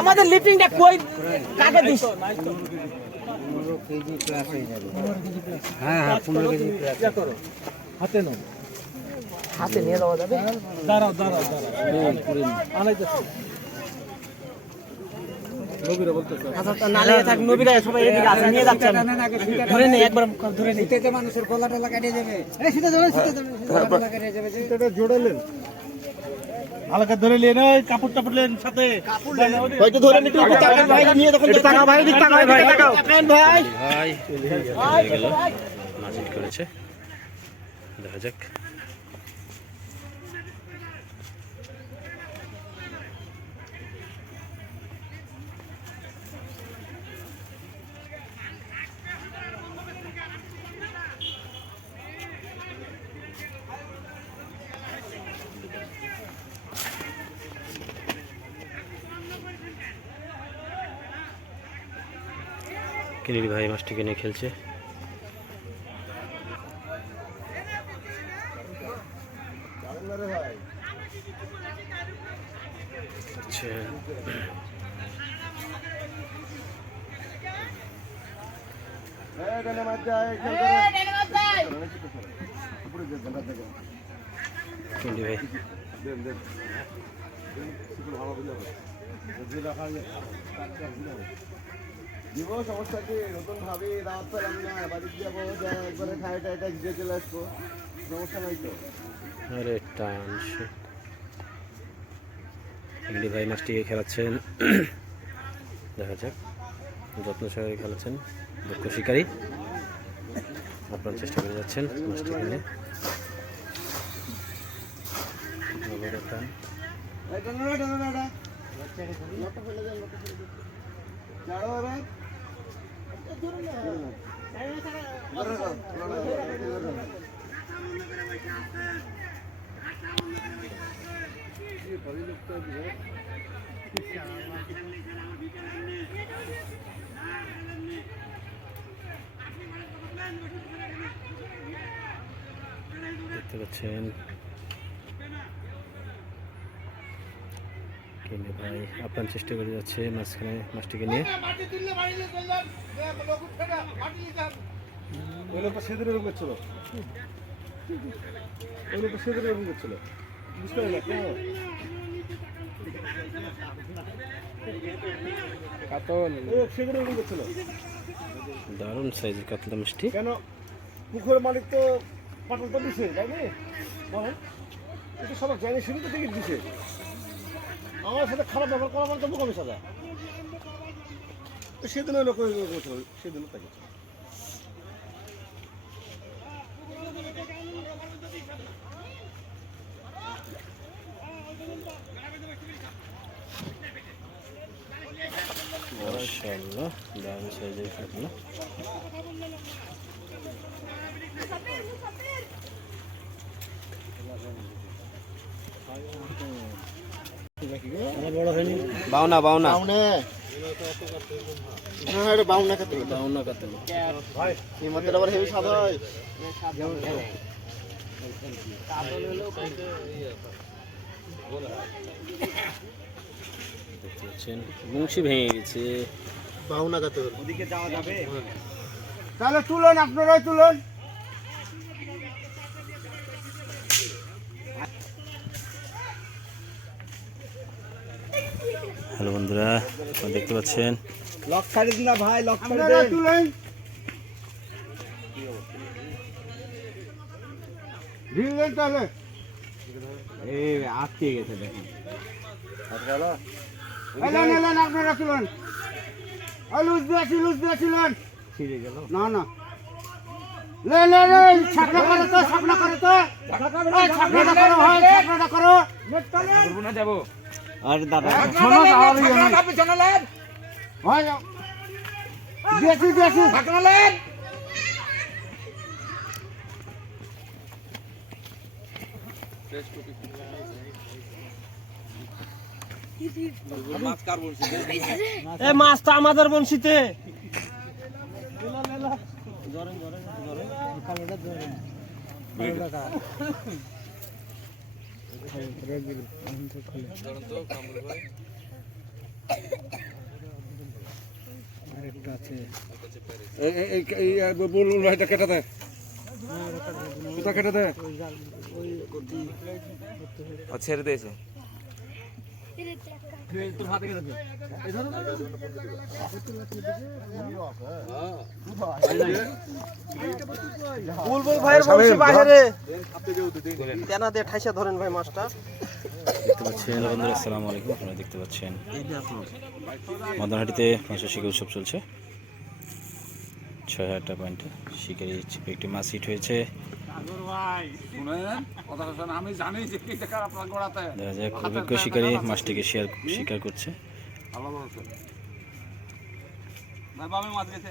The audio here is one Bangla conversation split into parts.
আমাদের লিফটিংটা কই কাকে দিস কেজি প্লাস হয়ে যাবে হ্যাঁ হ্যাঁ পনেরো কেজি প্লাস হাতে নাও হাতে নিয়ে যাওয়া যাবে দাঁড়াও দাঁড়াও দাঁড়াও আনাইতেছে আচ্ছা মানুষের গলা টলা কাটিয়ে যাবে এই হালকা ধরে নিয়ে নয় কাপড় টাপড় লেন সাথে। হয়তো ধরে নিতে ভাই নিয়ে তখন টাকা ভাই দিক টাকা ভাই তাকান ভাই। ভাই। হয়ে করেছে দেখা যাক কিনির ভাই মাছটিকে নিয়ে খেলছে। আচ্ছা। কিনি ভাই। দিব সমস্যা কি? নতুন ভাবি রাত পেলাম না বাড়িতে যাব একবারে খাই টাই টাই ঘিরে চলে আসব। সমস্যা নাই তো? আরে টানছে কিনি ভাই মাছটিকে খেলাচ্ছেন। দেখা যাক। যত্ন সহকারে খেলাচ্ছেন। দক্ষ শিকারী। আপনার চেষ্টা করে যাচ্ছেন মাছটিকে নিয়ে। আবারও এটা না এটা না এটা লটটা ফেলে দেন লটটা ফেলে দেন ছাড়ো এবার ধরে নাও, ধরে নাও। দেখতে পাচ্ছেন। কিনে ভাই আপনার চেষ্টা করে যাচ্ছে মাঝখানে মাছটিকে নিয়ে। ওই লোকটা সেদিন এরকম করছিল। ওই লোকটা সেদিন এরকম করছিল। বুঝতে পারলে কাতল। সেদিন এরকম করছিল। দারুণ সাইজের কাতলা মিষ্টি কেন? পুকুরের মালিক তো পাটল তো দিছে, তাই না? বলেন এটা সবাই জানি শুনি তো টিকিট দিছে। আমার সাথে খারাপ ব্যবহার করা মানে তো সাজা। তো সেদিনও লোক সেদিনও তাকে মাশাআল্লাহ দারুণ সাইজের হয়নি বাউনা বাউনা। বাউনে। এটা বাউনে এই মাত্রা আবার হেভি হয়। দেখতে পাচ্ছেন। মুন্সি ভেঙে গেছে। বাউনা খেতে হবে তাহলে তুলুন আপনারাই তুলুন। হ্যালো বন্ধুরা আপনারা দেখতে পাচ্ছেন? লক ছাড়ি দিন না ভাই লক ছাড়ি আপনারা দেন তুলুন ঢিললেন তাহলে। এই আটকে গেছে দেখুন। এলেন এলেন আপনারা তুলুন। ওই লুজ দিয়েছি লুজ দিয়েছিলেন ছিঁড়ে গেল। না না। লে লে লে ছাপনা করো তো ছাপনা করো তো। ছাপনাটা করো হয় ছাপনাটা করো। আরে দাদা শোনো তাহলে হয় যাও। দিয়েছি দিয়েছি এ মাছ তো আমাদের বংশীতে। কেটে দে। কেটে দে। ছেড়ে দিয়েছে। বুলবুল ভাইয়ের বংশী বাইরে তেনা দিয়ে ঠাইসা ধরেন ভাই মাছটা। দেখতে পাচ্ছেন বন্ধুরা আসসালামু আলাইকুম আপনারা দেখতে পাচ্ছেন। মদনহাটিতে মাছের শিকার উৎসব চলছে। ছয় হাজার টাকা পয়েন্টে শিকারি একটি মাছ হিট হয়েছে। আমি জানি যে দেখা যায় অভিজ্ঞ শিকারী মাছটিকে শেয়ার শিকার করছে। ভাই বামে মাছ গেছে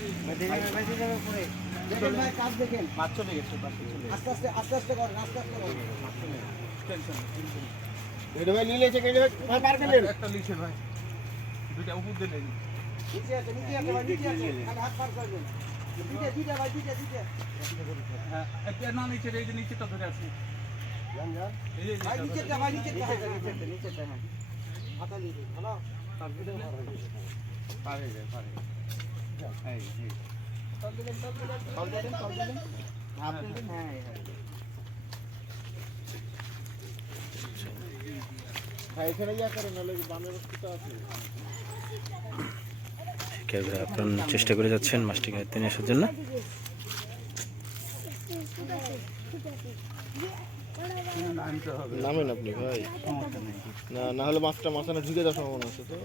পার হ্যাঁ নিচেটা ধরে আছে এই যে নিচেটা। পারে যায়, পারে। আপনার চেষ্টা করে যাচ্ছেন মাছটিকে হাতে নিয়ে আসার জন্য। নামেন আপনি ভাই। না না হলে মাছটা মাছানে ঢুকে যাওয়ার সম্ভাবনা আছে তো।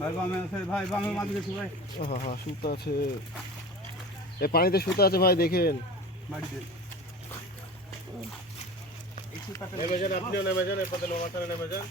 ভাই বামে আছে ভাই বামে মাছ গেছে ভাই। হ্যাঁ হ্যাঁ সুতা আছে। এ পানিতে সুতা আছে ভাই দেখেন। নেমে যান আপনিও নেমে যান এরপর মাথায় নেমে যান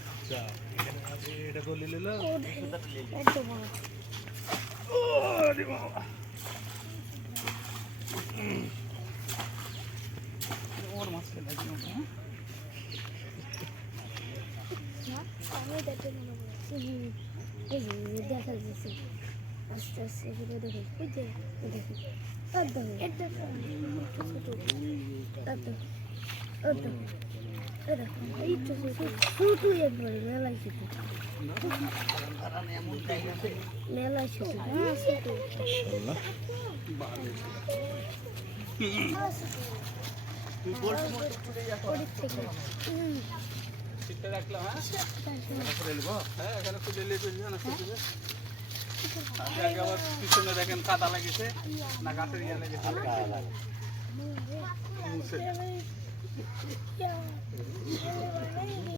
আস্তে আস্তে এগুলো দেখো ওই যে দেখো আর দেখো আর দেখো আর মেলায় চিত্তে রাখলাম হ্যাঁ? হ্যাঁ এখানে খুলে করে না শুধু আগে আগে আবার পিছনে দেখেন কাদা লেগেছে না গাছের ইয়ে লেগেছে। Yeah.